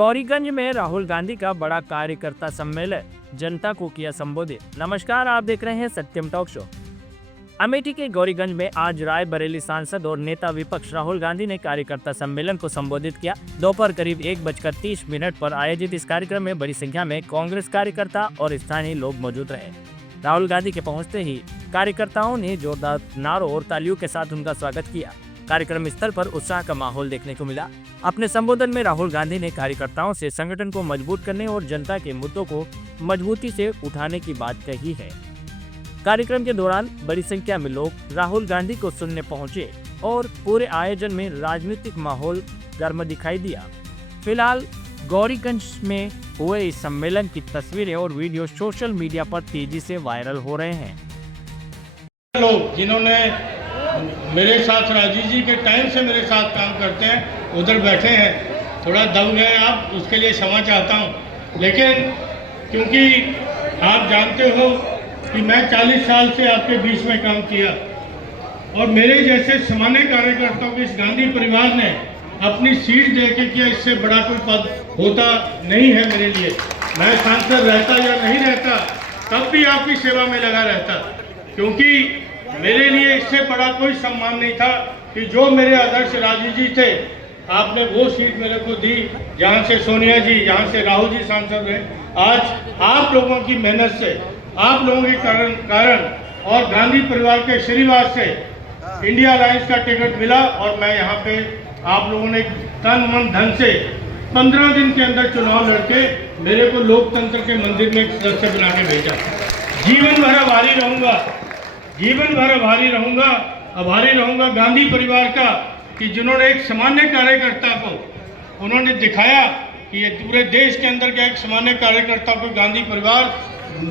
गौरीगंज में राहुल गांधी का बड़ा कार्यकर्ता सम्मेलन, जनता को किया संबोधित। नमस्कार, आप देख रहे हैं सत्यम टॉक शो। अमेठी के गौरीगंज में आज रायबरेली सांसद और नेता विपक्ष राहुल गांधी ने कार्यकर्ता सम्मेलन को संबोधित किया। दोपहर करीब 1:30 पर आयोजित इस कार्यक्रम में बड़ी संख्या में कांग्रेस कार्यकर्ता और स्थानीय लोग मौजूद रहे। राहुल गांधी के पहुंचते ही कार्यकर्ताओं ने जोरदार नारों और तालियों के साथ उनका स्वागत किया। कार्यक्रम स्थल पर उत्साह का माहौल देखने को मिला। अपने संबोधन में राहुल गांधी ने कार्यकर्ताओं से संगठन को मजबूत करने और जनता के मुद्दों को मजबूती से उठाने की बात कही है। कार्यक्रम के दौरान बड़ी संख्या में लोग राहुल गांधी को सुनने पहुंचे और पूरे आयोजन में राजनीतिक माहौल गर्म दिखाई दिया। फिलहाल गौरीगंज में हुए इस सम्मेलन की तस्वीरें और वीडियो सोशल मीडिया पर तेजी से वायरल हो रहे हैं। लोग जिन्होंने मेरे साथ राजीव जी के टाइम से मेरे साथ काम करते हैं उधर बैठे हैं, थोड़ा दब गए आप, उसके लिए क्षमा चाहता हूं। लेकिन क्योंकि आप जानते हो कि मैं 40 साल से आपके बीच में काम किया और मेरे जैसे सामान्य कार्यकर्ताओं के इस गांधी परिवार ने अपनी सीट दे के किया, इससे बड़ा कोई पद होता नहीं है मेरे लिए। मैं सांसद रहता या नहीं रहता तब भी आपकी सेवा में लगा रहता, क्योंकि मेरे लिए इससे बड़ा कोई सम्मान नहीं था कि जो मेरे आदर्श राजीव जी थे, आपने वो सीट मेरे को दी जहाँ से सोनिया जी, यहाँ से राहुल जी सांसद रहे। आज आप लोगों की मेहनत से, आप लोगों के कारण और गांधी परिवार के आशीर्वाद से इंडिया अलायंस का टिकट मिला और मैं यहाँ पे आप लोगों ने तन मन धन से 15 दिन के अंदर चुनाव लड़के मेरे को लोकतंत्र के मंदिर में सदस्य बना के भेजा। जीवन भर आभारी रहूँगा, जीवन भर आभारी रहूँगा गांधी परिवार का कि जिन्होंने एक सामान्य कार्यकर्ता को उन्होंने दिखाया कि ये पूरे देश के अंदर का एक सामान्य कार्यकर्ता को गांधी परिवार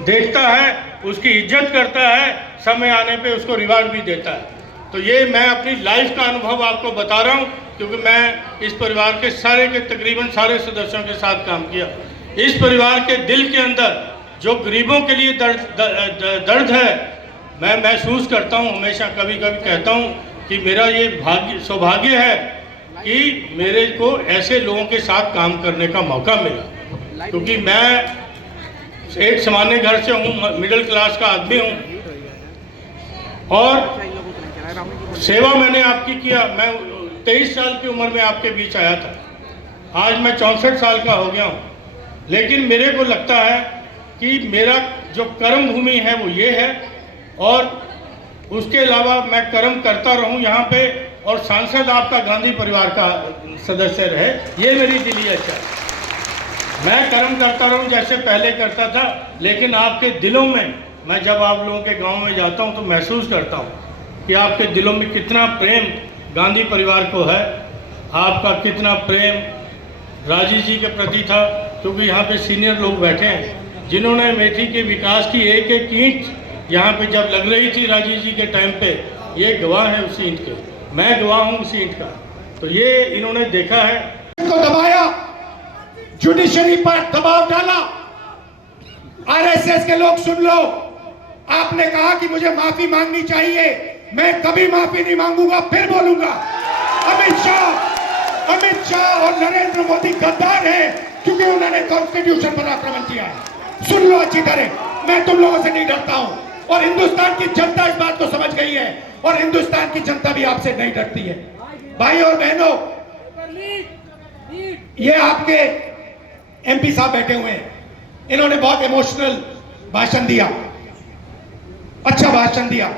देखता है, उसकी इज्जत करता है, समय आने पे उसको रिवार्ड भी देता है। तो ये मैं अपनी लाइफ का अनुभव आपको बता रहा हूँ, क्योंकि मैं इस परिवार के तकरीबन सारे सदस्यों के साथ काम किया। इस परिवार के दिल के अंदर जो गरीबों के लिए दर्द है, मैं महसूस करता हूँ। हमेशा कभी कभी कहता हूँ कि मेरा ये सौभाग्य है कि मेरे को ऐसे लोगों के साथ काम करने का मौका मिला, क्योंकि मैं एक सामान्य घर से हूँ, मिडिल क्लास का आदमी हूँ और सेवा मैंने आपकी किया। मैं 23 साल की उम्र में आपके बीच आया था, आज मैं 64 साल का हो गया हूँ। लेकिन मेरे को लगता है कि मेरा जो कर्म भूमि है वो ये है और उसके अलावा मैं कर्म करता रहूं यहाँ पे और सांसद आपका गांधी परिवार का सदस्य रहे, ये मेरी दिली इच्छा है। मैं कर्म करता रहूं जैसे पहले करता था, लेकिन आपके दिलों में, मैं जब आप लोगों के गांव में जाता हूं तो महसूस करता हूं कि आपके दिलों में कितना प्रेम गांधी परिवार को है, आपका कितना प्रेम राजीव जी के प्रति था। क्योंकि यहाँ पे सीनियर लोग बैठे हैं जिन्होंने अमेठी के विकास की एक एक ईंट यहाँ पे जब लग रही थी राजीव जी के टाइम पे, ये गवाह है उसी ईंट के, मैं गवाह हूँ उसी ईंट का। तो ये इन्होंने देखा है, को दबाया, जुडिशरी पर दबाव डाला। आरएसएस के लोग सुन लो, आपने कहा कि मुझे माफी मांगनी चाहिए, मैं कभी माफी नहीं मांगूंगा, फिर बोलूंगा। अमित शाह और नरेंद्र मोदी गद्दार हैं क्योंकि उन्होंने कॉन्स्टिट्यूशन पर आक्रमण किया है। सुन लो अच्छी तरह, मैं तुम लोगों से नहीं डरता हूं और हिंदुस्तान की जनता इस बात को समझ गई है और हिंदुस्तान की जनता भी आपसे नहीं डरती है। भाई और बहनों, ये आपके एमपी साहब बैठे हुए हैं, इन्होंने बहुत इमोशनल भाषण दिया, अच्छा भाषण दिया।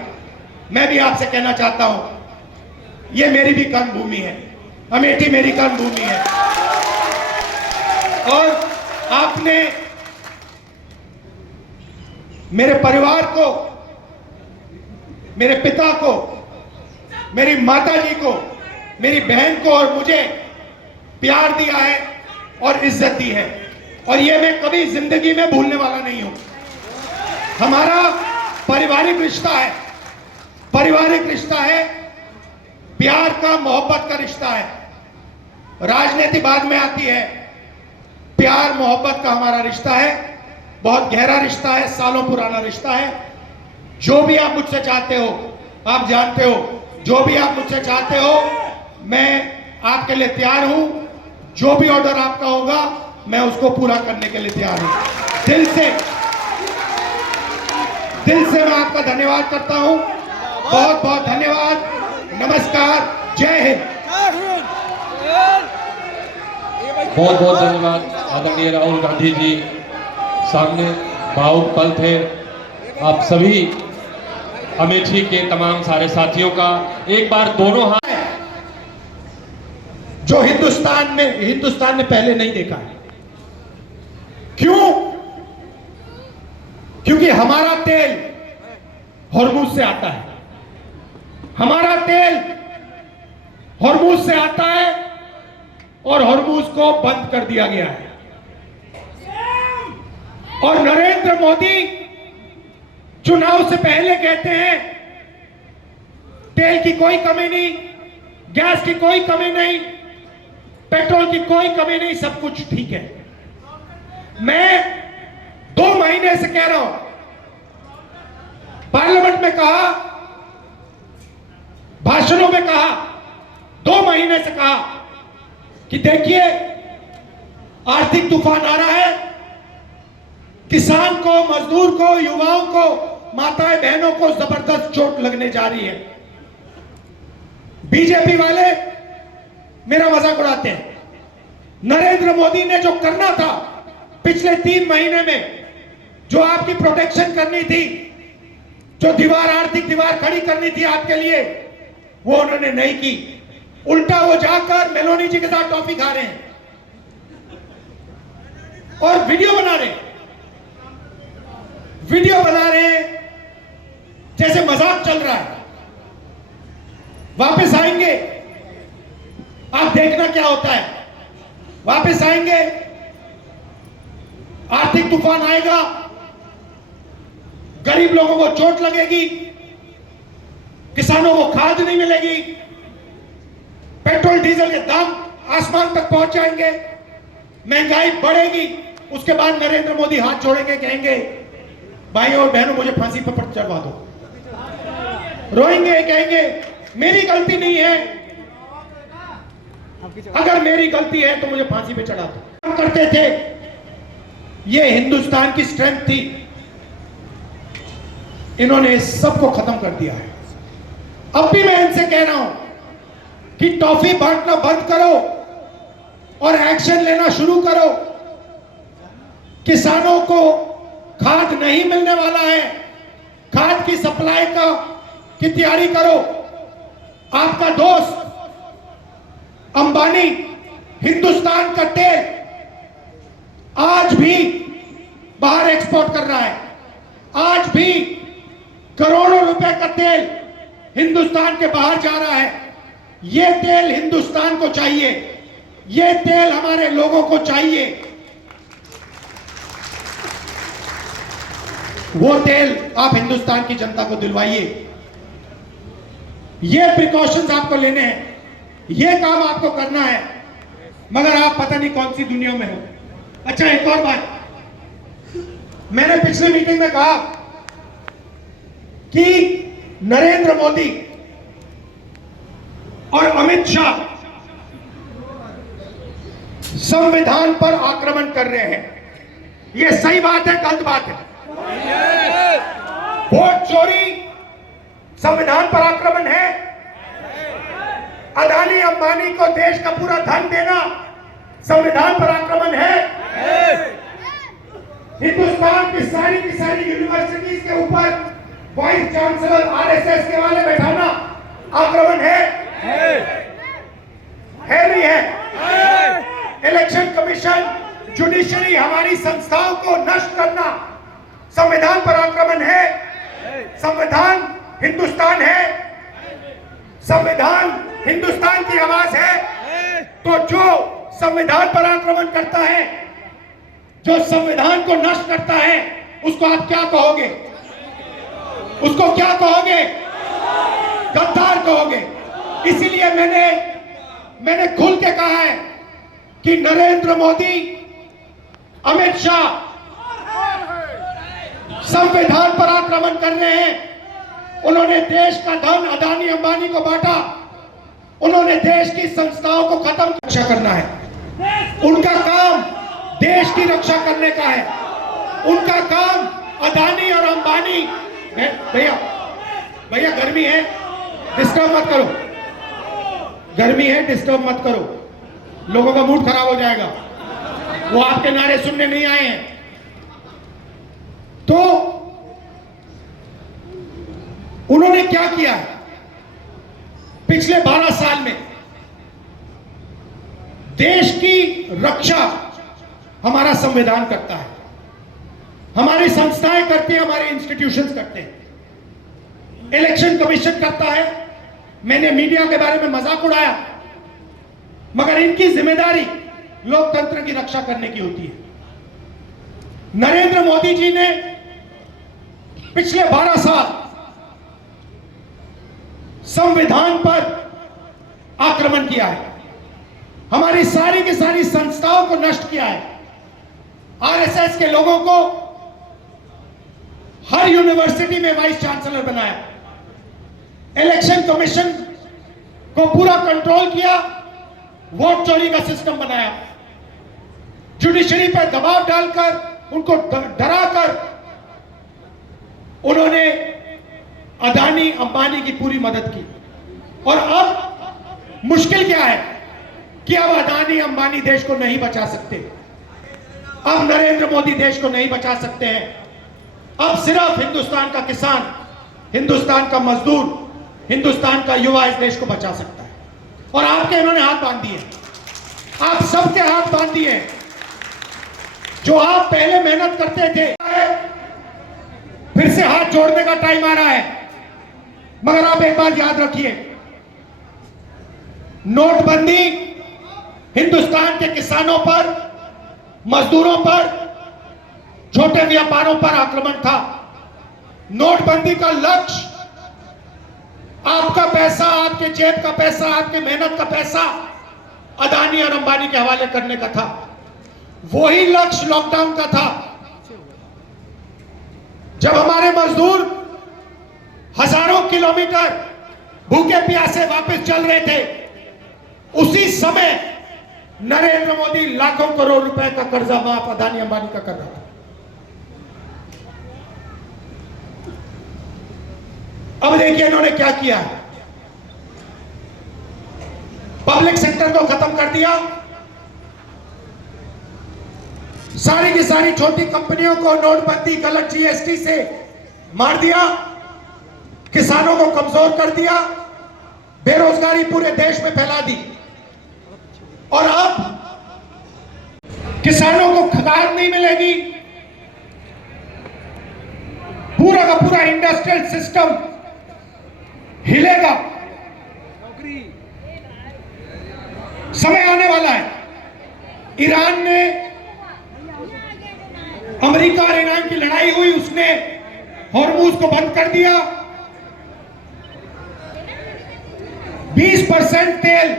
मैं भी आपसे कहना चाहता हूं, ये मेरी भी कर्म भूमि है, अमेठी मेरी कर्म भूमि है और आपने मेरे परिवार को, मेरे पिता को, मेरी माता जी को, मेरी बहन को और मुझे प्यार दिया है और इज्जत दी है और ये मैं कभी जिंदगी में भूलने वाला नहीं हूं। हमारा पारिवारिक रिश्ता है, पारिवारिक रिश्ता है, प्यार का, मोहब्बत का रिश्ता है। राजनीति बाद में आती है, प्यार मोहब्बत का हमारा रिश्ता है, बहुत गहरा रिश्ता है, सालों पुराना रिश्ता है। जो भी आप मुझसे चाहते हो, आप जानते हो, जो भी आप मुझसे चाहते हो मैं आपके लिए तैयार हूं। जो भी ऑर्डर आपका होगा मैं उसको पूरा करने के लिए तैयार हूं। दिल से मैं आपका धन्यवाद करता हूं। बहुत बहुत धन्यवाद। नमस्कार। जय हिंद। बहुत बहुत धन्यवाद आदरणीय राहुल गांधी जी। सामने भावुक पल थे। आप सभी अमेठी के तमाम सारे साथियों का एक बार दोनों हाथ जो हिंदुस्तान ने पहले नहीं देखा है। क्यों? क्योंकि हमारा तेल हॉर्मुज से आता है। हमारा तेल हॉर्मुज से आता है और हॉर्मुज को बंद कर दिया गया है। और नरेंद्र मोदी चुनाव से पहले कहते हैं तेल की कोई कमी नहीं, गैस की कोई कमी नहीं, पेट्रोल की कोई कमी नहीं, सब कुछ ठीक है। मैं 2 महीने से कह रहा हूं, पार्लियामेंट में कहा, भाषणों में कहा, 2 महीने से कहा कि देखिए आर्थिक तूफान आ रहा है, किसान को, मजदूर को, युवाओं को, माताएं बहनों को जबरदस्त चोट लगने जा रही है। बीजेपी वाले मेरा मजाक उड़ाते हैं। नरेंद्र मोदी ने जो करना था पिछले 3 महीने में, जो आपकी प्रोटेक्शन करनी थी, जो दीवार, आर्थिक दीवार खड़ी करनी थी आपके लिए, वो उन्होंने नहीं की। उल्टा वो जाकर मेलोनी जी के साथ टॉफी खा रहे हैं और वीडियो बना रहे हैं। वीडियो बना रहे हैं जैसे मजाक चल रहा है। वापस आएंगे, आप देखना क्या होता है। वापस आएंगे, आर्थिक तूफान आएगा, गरीब लोगों को चोट लगेगी, किसानों को खाद नहीं मिलेगी, पेट्रोल डीजल के दाम आसमान तक पहुंच जाएंगे, महंगाई बढ़ेगी। उसके बाद नरेंद्र मोदी हाथ जोड़ेंगे, कहेंगे भाइयों और बहनों मुझे फांसी पर चढ़वा दो। रोएंगे, कहेंगे मेरी गलती नहीं है, अगर मेरी गलती है तो मुझे फांसी पे चढ़ा दो। हम करते थे, ये हिंदुस्तान की स्ट्रेंथ थी। इन्होंने सबको खत्म कर दिया है। अब भी मैं इनसे कह रहा हूं कि टॉफी बांटना बंद करो और एक्शन लेना शुरू करो। किसानों को खाद नहीं मिलने वाला है, खाद की सप्लाई की तैयारी करो। आपका दोस्त अंबानी हिंदुस्तान का तेल आज भी बाहर एक्सपोर्ट कर रहा है। आज भी करोड़ों रुपए का तेल हिंदुस्तान के बाहर जा रहा है। यह तेल हिंदुस्तान को चाहिए, यह तेल हमारे लोगों को चाहिए। वो तेल आप हिंदुस्तान की जनता को दिलवाइए। ये प्रिकॉशंस आपको लेने हैं, ये काम आपको करना है, मगर आप पता नहीं कौन सी दुनिया में हो। अच्छा, एक और बात, मैंने पिछले मीटिंग में कहा कि नरेंद्र मोदी और अमित शाह संविधान पर आक्रमण कर रहे हैं। यह सही बात है, गलत बात है? वोट चोरी संविधान पर आक्रमण है। अदानी अंबानी को देश का पूरा धन देना संविधान पर आक्रमण है। हिंदुस्तान की सारी यूनिवर्सिटीज के ऊपर वाइस चांसलर आरएसएस के वाले बैठाना आक्रमण है नहीं है? इलेक्शन कमीशन, जुडिशरी, हमारी संस्थाओं को नष्ट करना संविधान पर आक्रमण है। संविधान हिंदुस्तान है, संविधान हिंदुस्तान की आवाज है। तो जो संविधान पर आक्रमण करता है, जो संविधान को नष्ट करता है, उसको आप क्या कहोगे? उसको क्या कहोगे? गद्दार कहोगे। इसीलिए मैंने खुल के कहा है कि नरेंद्र मोदी, अमित शाह संविधान पर आक्रमण कर रहे हैं। उन्होंने देश का धन अदानी अंबानी को बांटा, उन्होंने देश की संस्थाओं को खत्म करना है। उनका काम देश की रक्षा करने का है। उनका काम अदानी और अंबानी, भैया भैया गर्मी है, डिस्टर्ब मत करो, गर्मी है, डिस्टर्ब मत करो, लोगों का मूड खराब हो जाएगा, वो आपके नारे सुनने नहीं आए हैं। तो उन्होंने क्या किया है पिछले 12 साल में? देश की रक्षा हमारा संविधान करता है, हमारी संस्थाएं करती हैं, हमारे इंस्टीट्यूशंस करते हैं, इलेक्शन कमीशन करता है। मैंने मीडिया के बारे में मजाक उड़ाया, मगर इनकी जिम्मेदारी लोकतंत्र की रक्षा करने की होती है। नरेंद्र मोदी जी ने पिछले 12 साल संविधान पर आक्रमण किया है, हमारी सारी की सारी संस्थाओं को नष्ट किया है, आरएसएस के लोगों को हर यूनिवर्सिटी में वाइस चांसलर बनाया, इलेक्शन कमीशन को पूरा कंट्रोल किया, वोट चोरी का सिस्टम बनाया, जुडिशरी पर दबाव डालकर, उनको डराकर उन्होंने अदानी अंबानी की पूरी मदद की। और अब मुश्किल क्या है कि अब अदानी अंबानी देश को नहीं बचा सकते, अब नरेंद्र मोदी देश को नहीं बचा सकते हैं। अब सिर्फ हिंदुस्तान का किसान, हिंदुस्तान का मजदूर, हिंदुस्तान का युवा इस देश को बचा सकता है। और आपके इन्होंने हाथ बांध दिए, आप सबके हाथ बांध दिए। जो आप पहले मेहनत करते थे, फिर से हाथ जोड़ने का टाइम आ रहा है। मगर आप एक बात याद रखिए, नोटबंदी हिंदुस्तान के किसानों पर, मजदूरों पर, छोटे व्यापारों पर आक्रमण था। नोटबंदी का लक्ष्य आपका पैसा, आपके जेब का पैसा, आपके मेहनत का पैसा अदानी और अंबानी के हवाले करने का था। वही लक्ष्य लॉकडाउन का था। जब हमारे मजदूर हजारों किलोमीटर भूखे प्यासे वापस चल रहे थे, उसी समय नरेंद्र मोदी लाखों करोड़ रुपए का कर्जा माफ अदानी अंबानी का कर रहा था। अब देखिए इन्होंने क्या किया है, पब्लिक सेक्टर को खत्म कर दिया, सारी की सारी छोटी कंपनियों को नोटबंदी, गलत जीएसटी से मार दिया, किसानों को कमजोर कर दिया, बेरोजगारी पूरे देश में फैला दी। और अब किसानों को खाद नहीं मिलेगी, पूरा का पूरा इंडस्ट्रियल सिस्टम हिलेगा। समय आने वाला है, ईरान ने, अमेरिका और ईरान की लड़ाई हुई, उसने हॉर्मुज को बंद कर दिया, 20% तेल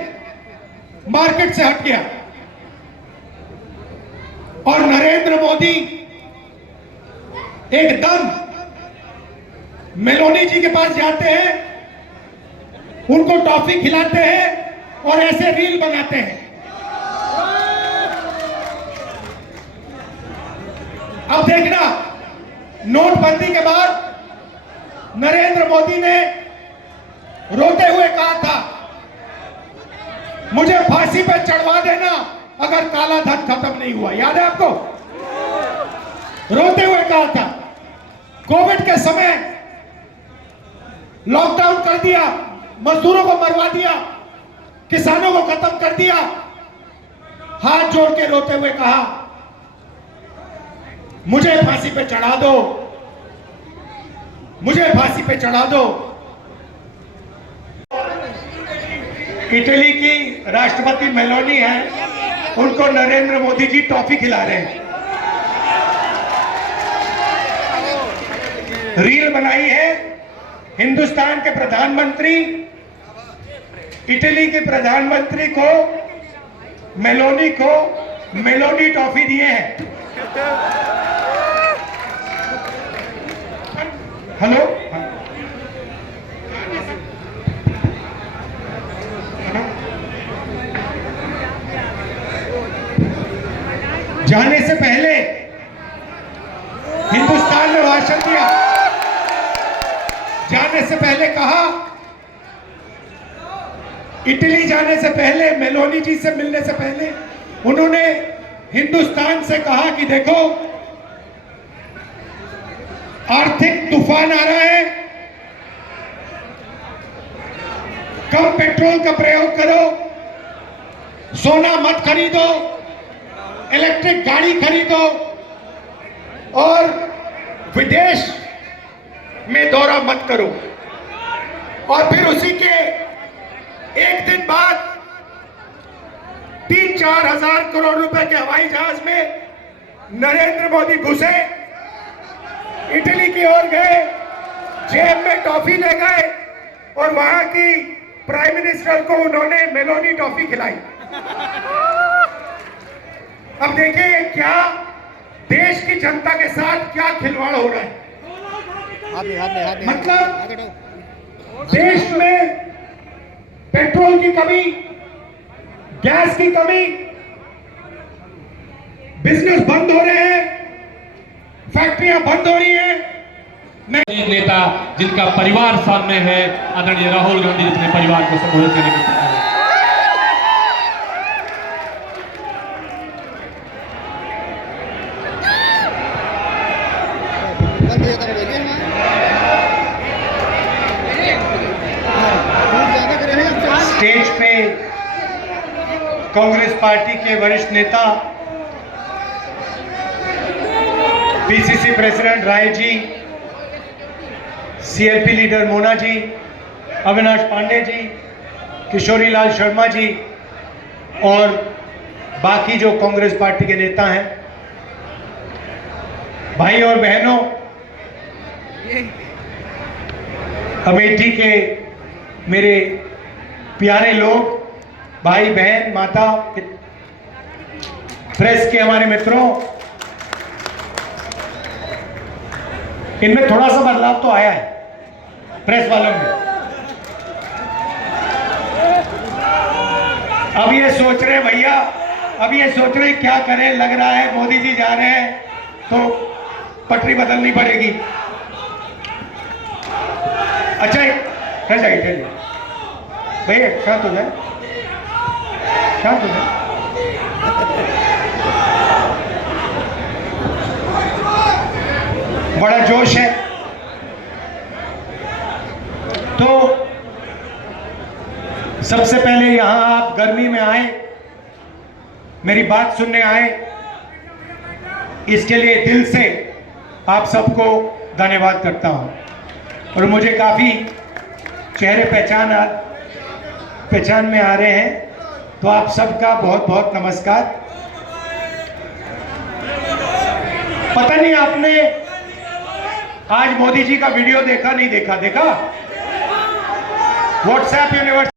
मार्केट से हट गया। और नरेंद्र मोदी एकदम मेलोनी जी के पास जाते हैं, उनको टॉफी खिलाते हैं और ऐसे रील बनाते हैं। अब देखना, नोटबंदी के बाद नरेंद्र मोदी ने रोते हुए कहा था, मुझे फांसी पर चढ़वा देना अगर काला धन खत्म नहीं हुआ। याद है आपको? रोते हुए कहा था। कोविड के समय लॉकडाउन कर दिया, मजदूरों को मरवा दिया, किसानों को खत्म कर दिया, हाथ जोड़ के रोते हुए कहा, मुझे फांसी पे चढ़ा दो, मुझे फांसी पे चढ़ा दो। इटली की राष्ट्रपति मेलोनी है, उनको नरेंद्र मोदी जी टॉफी खिला रहे हैं। रील बनाई है, हिंदुस्तान के प्रधानमंत्री इटली के प्रधानमंत्री को, मेलोनी टॉफी दिए हैं। हेलो, जाने से पहले हिंदुस्तान में भाषण दिया, जाने से पहले कहा, इटली जाने से पहले, मेलोनी जी से मिलने से पहले उन्होंने हिंदुस्तान से कहा कि देखो आर्थिक तूफान आ रहा है, कम पेट्रोल का प्रयोग करो, सोना मत खरीदो, इलेक्ट्रिक गाड़ी खरीदो और विदेश में दौरा मत करो। और फिर उसी के एक दिन बाद 3-4 हजार करोड़ रुपए के हवाई जहाज में नरेंद्र मोदी घुसे, इटली की ओर गए, जेब में टॉफी ले गए और वहां की प्राइम मिनिस्टर को उन्होंने मेलोनी टॉफी खिलाई। अब देखिए ये क्या देश की जनता के साथ क्या खिलवाड़ हो रहा है। मतलब देश में पेट्रोल की कमी, गैस की कमी, बिजनेस बंद हो रहे हैं, फैक्ट्रियां बंद हो रही हैं। एक नेता जिनका परिवार सामने है, आदरणीय राहुल गांधी अपने परिवार को संबोधित करने के लिए। स्टेज पे कांग्रेस पार्टी के वरिष्ठ नेता PCC president Rai ji, CLP leader Mona ji, Avinash Pandey ji, Kishori Lal Sharma ji और बाकी जो कांग्रेस पार्टी के नेता हैं, भाई और बहनों, अमेठी के मेरे प्यारे लोग, भाई बहन, माता, प्रेस के हमारे मित्रों, इनमें थोड़ा सा बदलाव तो आया है प्रेस वालों में। अब ये सोच रहे भैया, अब ये सोच रहे क्या करें, लग रहा है मोदी जी जा रहे हैं तो पटरी बदलनी पड़ेगी। अच्छा ठहर जाइए भैया, शांत हो जाए, शांत हो जाए। बड़ा जोश है तो सबसे पहले यहां आप गर्मी में आए, मेरी बात सुनने आए, इसके लिए दिल से आप सबको धन्यवाद करता हूं। और मुझे काफी चेहरे पहचान में आ रहे हैं, तो आप सबका बहुत बहुत नमस्कार। पता नहीं आपने आज मोदी जी का वीडियो देखा नहीं देखा? देखा? WhatsApp university